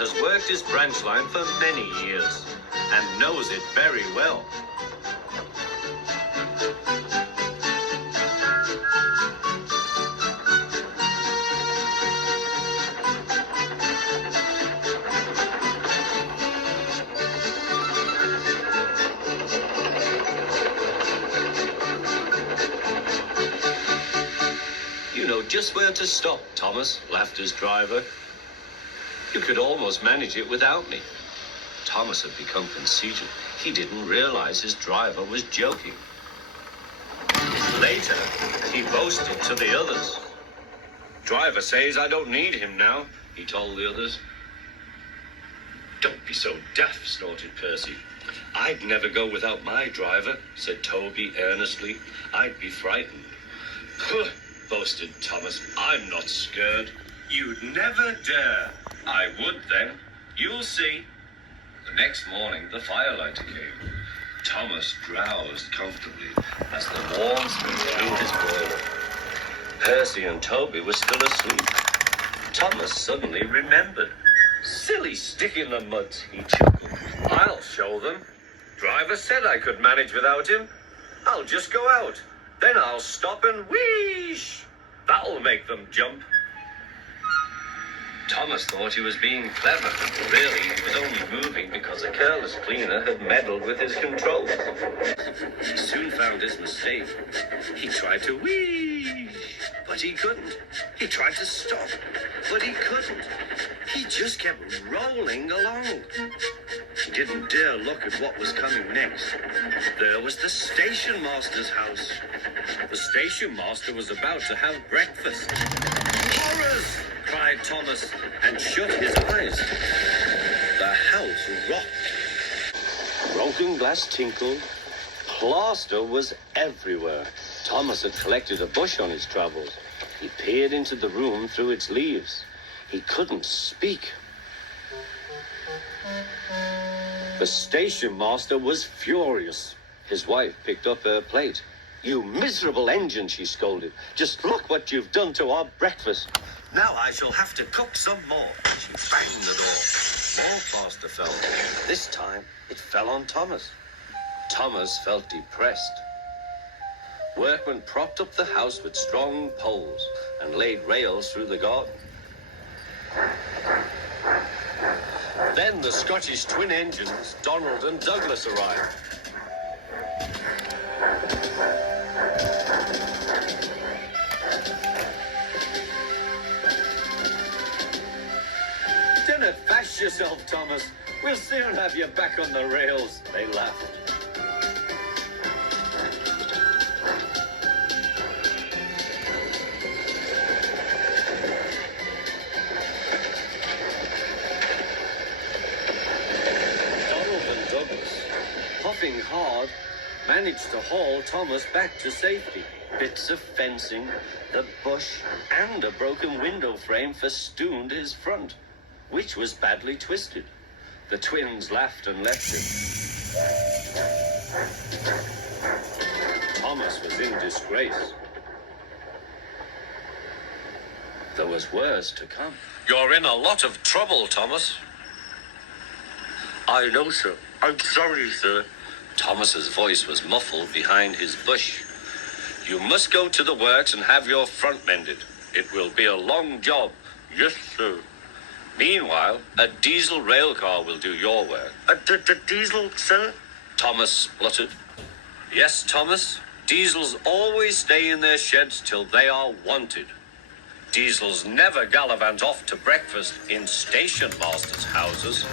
has worked his branch line for many years and knows it very well. You know just where to stop, Thomas, laughed his driver. You could almost manage it without me. Thomas had become conceited. He didn't realize his driver was joking. Later, he boasted to the others. Driver says I don't need him now, he told the others. Don't be so daft, snorted Percy. I'd never go without my driver, said Toby earnestly. I'd be frightened. Huh, boasted Thomas. I'm not scared. You'd never dare. I would then. You'll see. The next morning, the firelighter came. Thomas drowsed comfortably as the warmth through his boiler. Percy and Toby were still asleep. Thomas suddenly remembered. Silly stick in the mud, he chuckled. I'll show them. Driver said I could manage without him. I'll just go out. Then I'll stop and wheesh. That'll make them jump. Thomas thought he was being clever. Really, he was only moving because a careless cleaner had meddled with his controls. He soon found his mistake. He tried to whee, but he couldn't. He tried to stop, but he couldn't. He just kept rolling along. He didn't dare look at what was coming next. There was the station master's house. The station master was about to have breakfast. Horrors! Cried Thomas and shut his eyes. The house rocked. Broken glass tinkled. Plaster was everywhere. Thomas had collected a bush on his travels. He peered into the room through its leaves. He couldn't speak. The station master was furious. His wife picked up her plate. You miserable engine, she scolded. Just look what you've done to our breakfast. Now I shall have to cook some more. She banged the door. More plaster fell. This time, it fell on Thomas. Thomas felt depressed. Workmen propped up the house with strong poles and laid rails through the garden. Then the Scottish twin engines, Donald and Douglas, arrived. Don't abash yourself, Thomas. We'll soon have you back on the rails, they laughed. Donald and Douglas, puffing hard, managed to haul Thomas back to safety. Bits of fencing, the bush, and a broken window frame festooned his front, which was badly twisted. The twins laughed and left him. Thomas was in disgrace. There was worse to come. You're in a lot of trouble, Thomas. I know, sir. I'm sorry, sir. Thomas's voice was muffled behind his bush. You must go to the works and have your front mended. It will be a long job. Yes, sir. Meanwhile, a diesel rail car will do your work. A diesel, sir? Thomas spluttered. Yes, Thomas. Diesels always stay in their sheds till they are wanted. Diesels never gallivant off to breakfast in station masters' houses.